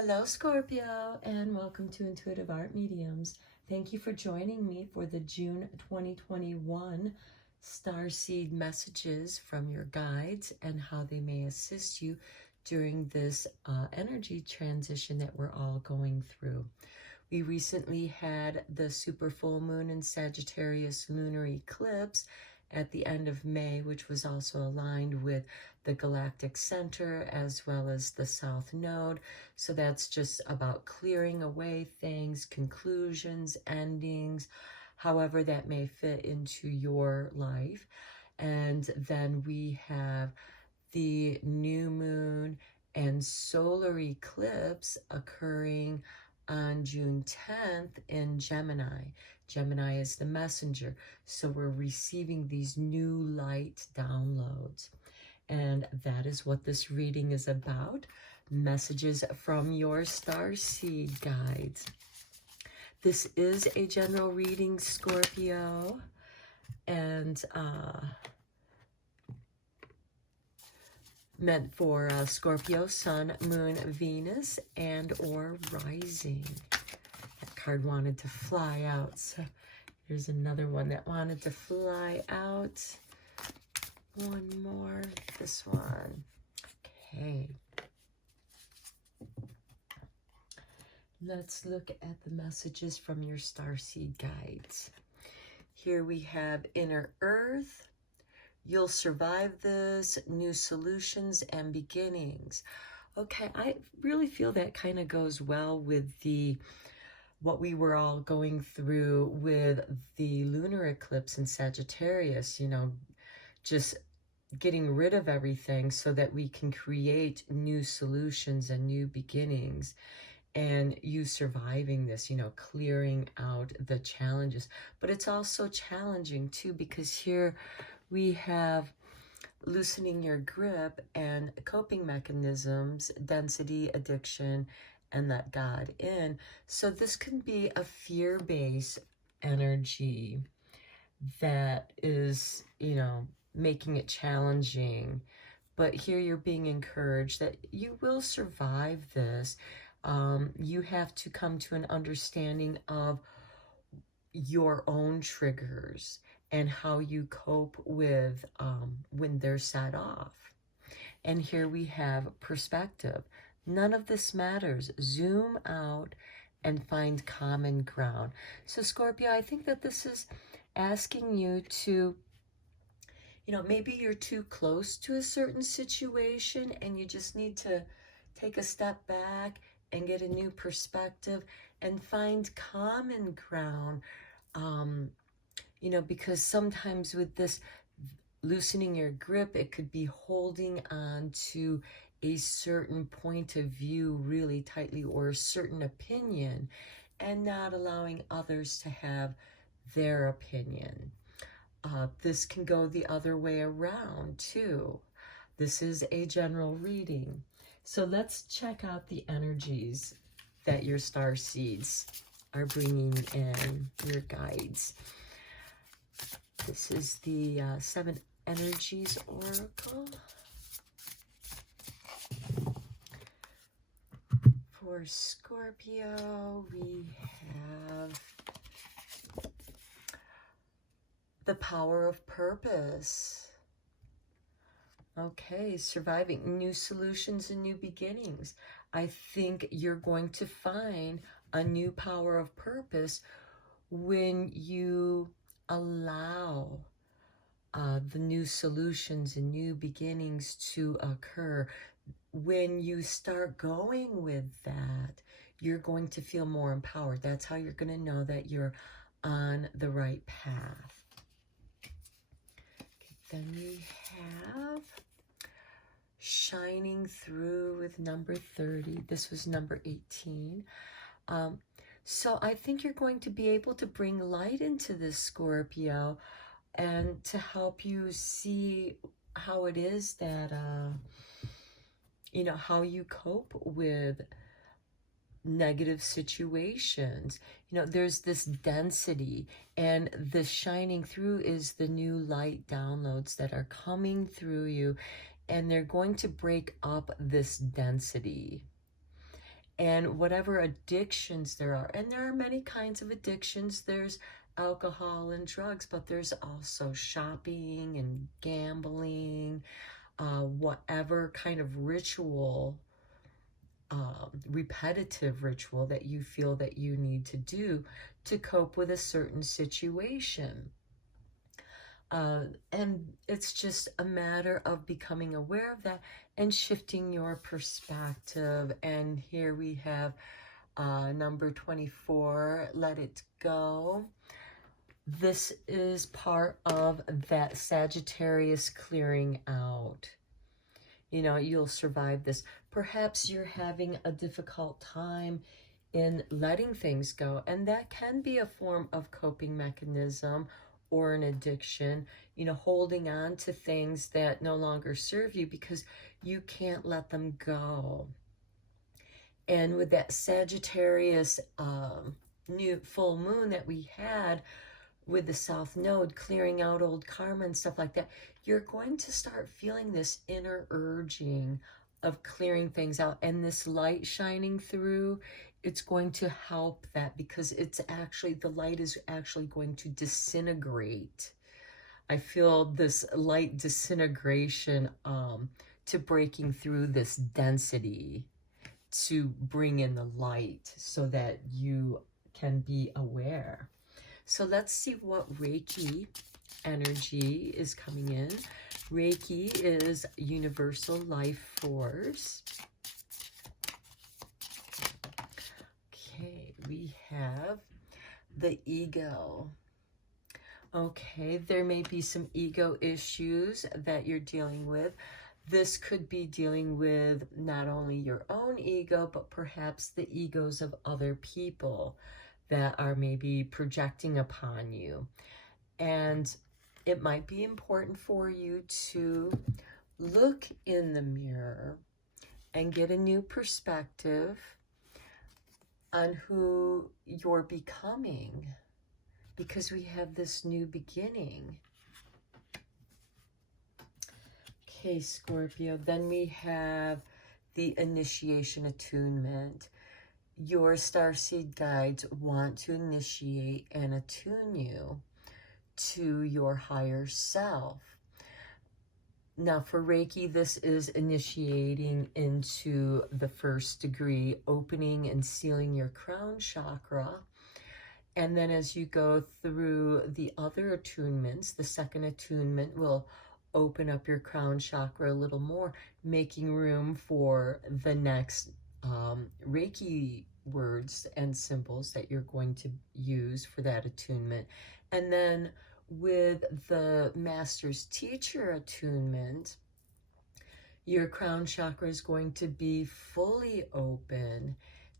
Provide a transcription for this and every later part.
Hello, Scorpio, and welcome to Intuitive Art Mediums. Thank you for joining me for the June 2021 Starseed messages from your guides and how they may assist you during this energy transition that we're all going through. We recently had the super full moon in Sagittarius lunar eclipse at the end of May, which was also aligned with the galactic center as well as the south node. So that's just about clearing away things, conclusions, endings, however that may fit into your life. And then we have the new moon and solar eclipse occurring on June 10th in Gemini. Gemini is the messenger, so we're receiving these new light downloads. And that is what this reading is about. Messages from your starseed guides. This is a general reading, Scorpio, and meant for Scorpio, Sun, Moon, Venus, and or Rising. That card wanted to fly out, so here's another one that wanted to fly out. One more, this one. Okay. Let's look at the messages from your starseed guides. Here we have Inner Earth. You'll survive this, new solutions and beginnings. Okay, I really feel that kind of goes well with what we were all going through with the lunar eclipse in Sagittarius, just getting rid of everything so that we can create new solutions and new beginnings. And you surviving this, clearing out the challenges. But it's also challenging too, because here we have loosening your grip and coping mechanisms, density, addiction, and let God in. So this can be a fear-based energy that is, making it challenging. But here you're being encouraged that you will survive this. You have to come to an understanding of your own triggers and how you cope with when they're set off. And here we have perspective. None of this matters. Zoom out and find common ground. So Scorpio, I think that this is asking you to, maybe you're too close to a certain situation and you just need to take a step back and get a new perspective and find common ground. Because sometimes with this loosening your grip, it could be holding on to a certain point of view really tightly or a certain opinion and not allowing others to have their opinion. This can go the other way around too. This is a general reading. So let's check out the energies that your star seeds are bringing in, your guides. This is the 7 Energies Oracle. For Scorpio, we have the Power of Purpose. Okay, surviving new solutions and new beginnings. I think you're going to find a new power of purpose when you allow the new solutions and new beginnings to occur. When you start going with that, you're going to feel more empowered. That's how you're going to know that you're on the right path. Okay, then we have Shining Through with number 30. This was number 18. So I think you're going to be able to bring light into this, Scorpio, and to help you see how it is that, how you cope with negative situations. There's this density, and the shining through is the new light downloads that are coming through you, and they're going to break up this density. and whatever addictions there are. And there are many kinds of addictions. There's alcohol and drugs, but there's also shopping and gambling, whatever kind of ritual, repetitive ritual that you feel that you need to do to cope with a certain situation. And it's just a matter of becoming aware of that and shifting your perspective. And here we have number 24, let it go. This is part of that Sagittarius clearing out. You know, you'll survive this. Perhaps you're having a difficult time in letting things go, and that can be a form of coping mechanism or an addiction, you know, holding on to things that no longer serve you because you can't let them go. And with that Sagittarius new full moon that we had with the South Node clearing out old karma and stuff like that, you're going to start feeling this inner urging of clearing things out, and this light shining through, it's going to help that, because it's actually, the light is actually going to disintegrate. I feel this light disintegration to breaking through this density to bring in the light so that you can be aware. So let's see what Reiki energy is coming in. Reiki is universal life force. Okay, we have the ego. Okay, there may be some ego issues that you're dealing with. This could be dealing with not only your own ego, but perhaps the egos of other people that are maybe projecting upon you. And it might be important for you to look in the mirror and get a new perspective on who you're becoming, because we have this new beginning. Okay, Scorpio, then we have the initiation attunement. Your starseed guides want to initiate and attune you to your higher self. Now for Reiki, this is initiating into the first degree, opening and sealing your crown chakra. And then as you go through the other attunements, the second attunement will open up your crown chakra a little more, making room for the next Reiki words and symbols that you're going to use for that attunement. And then with the master's teacher attunement, your crown chakra is going to be fully open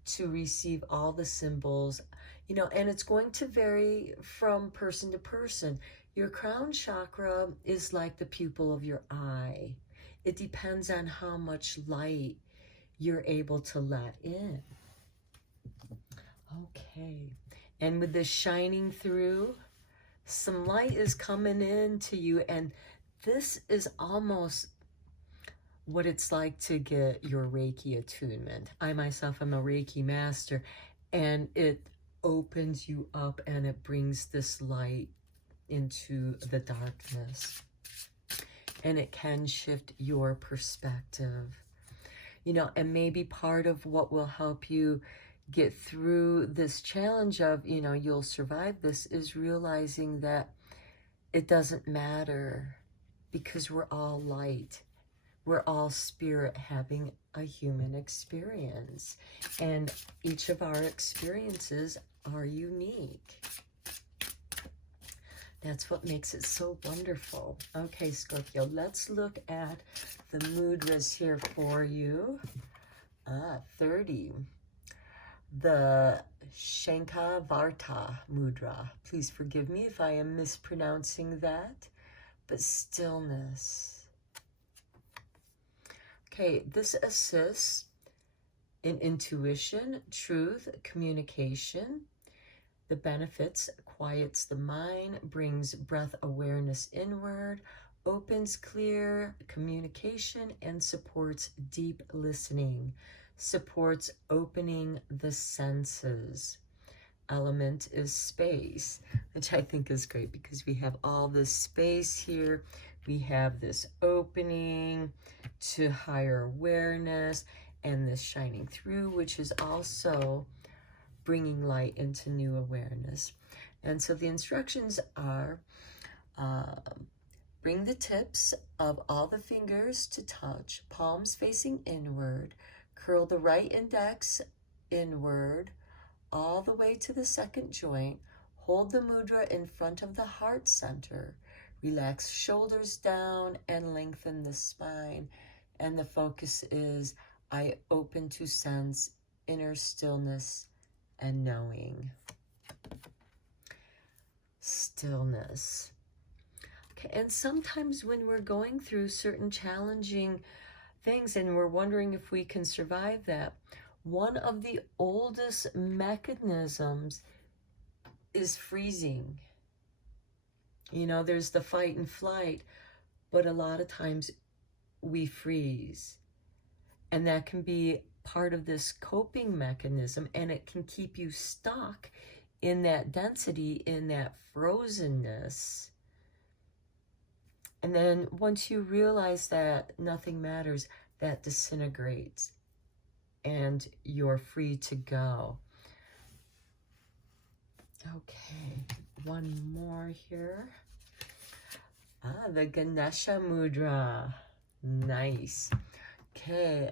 to receive all the symbols, you know, and it's going to vary from person to person. Your crown chakra is like the pupil of your eye. It depends on how much light you're able to let in. Okay, and with this shining through, some light is coming into you, and this is almost what it's like to get your Reiki attunement. I myself am a Reiki master, and it opens you up and it brings this light into the darkness, and it can shift your perspective, you know. And maybe part of what will help you get through this challenge of, you know, you'll survive this, is realizing that it doesn't matter, because we're all light. We're all spirit having a human experience, and each of our experiences are unique. That's what makes it so wonderful. Okay, Scorpio, let's look at the mudras here for you. 30. The Shankavarta mudra. Please forgive me if I am mispronouncing that, but stillness. Okay, this assists in intuition, truth, communication. The benefits: quiets the mind, brings breath awareness inward, opens clear communication, and supports deep listening. supports opening the senses. Element is space, which I think is great because we have all this space here. We have this opening to higher awareness and this shining through, which is also bringing light into new awareness. And so the instructions are, bring the tips of all the fingers to touch, palms facing inward, curl the right index inward, all the way to the second joint. Hold the mudra in front of the heart center. Relax shoulders down and lengthen the spine. And the focus is, I open to sense inner stillness and knowing. Stillness. Okay, and sometimes when we're going through certain challenging things and we're wondering if we can survive that, one of the oldest mechanisms is freezing. You know, there's the fight and flight, but a lot of times we freeze. And that can be part of this coping mechanism, and it can keep you stuck in that density, in that frozenness. And then once you realize that nothing matters, that disintegrates and you're free to go. Okay, one more here. The Ganesha Mudra. Nice. Okay,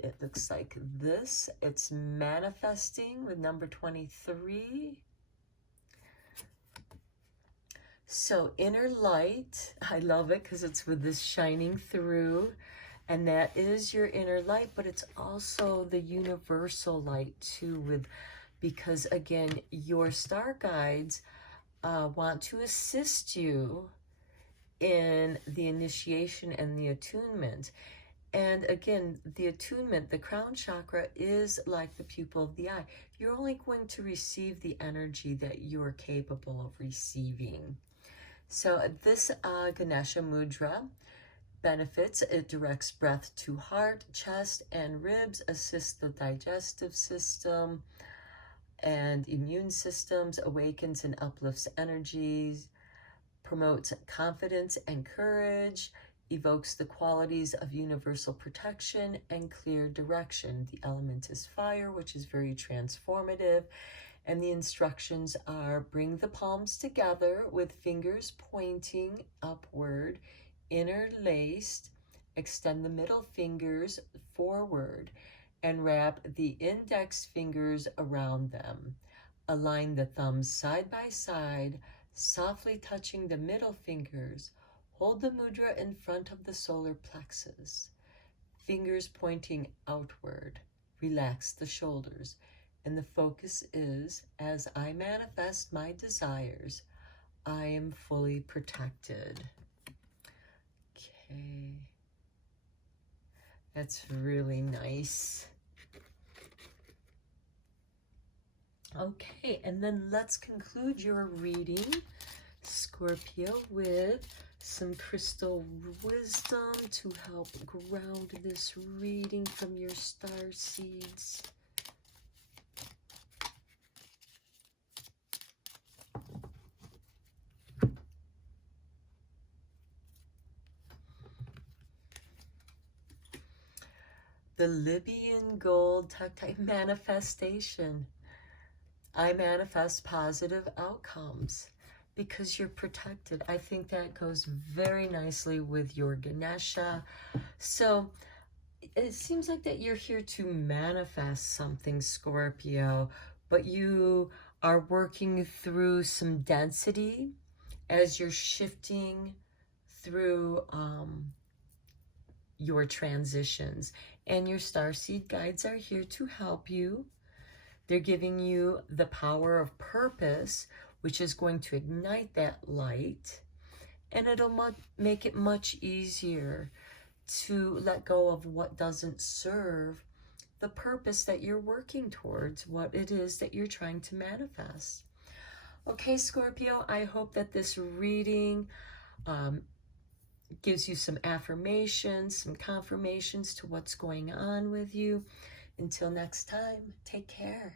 it looks like this. It's manifesting with number 23. So inner light, I love it because it's with this shining through, and that is your inner light, but it's also the universal light too, because again, your star guides want to assist you in the initiation and the attunement. And again, the attunement, the crown chakra, is like the pupil of the eye. You're only going to receive the energy that you're capable of receiving. So this Ganesha Mudra benefits. It directs breath to heart, chest, and ribs, assists the digestive system and immune systems, awakens and uplifts energies, promotes confidence and courage, evokes the qualities of universal protection and clear direction. The element is fire, which is very transformative. And the instructions are, bring the palms together with fingers pointing upward, interlaced, extend the middle fingers forward, and wrap the index fingers around them. Align the thumbs side by side, softly touching the middle fingers. Hold the mudra in front of the solar plexus. Fingers pointing outward. Relax the shoulders. And the focus is, as I manifest my desires, I am fully protected. Okay. That's really nice. Okay, and then let's conclude your reading, Scorpio, with some crystal wisdom to help ground this reading from your star seeds. The Libyan gold tactile manifestation. I manifest positive outcomes because you're protected. I think that goes very nicely with your Ganesha. So it seems like that you're here to manifest something, Scorpio, but you are working through some density as you're shifting through your transitions. And your starseed guides are here to help you. They're giving you the power of purpose, which is going to ignite that light. And it'll make it much easier to let go of what doesn't serve the purpose that you're working towards, what it is that you're trying to manifest. Okay, Scorpio, I hope that this reading gives you some affirmations, some confirmations to what's going on with you. Until next time, take care.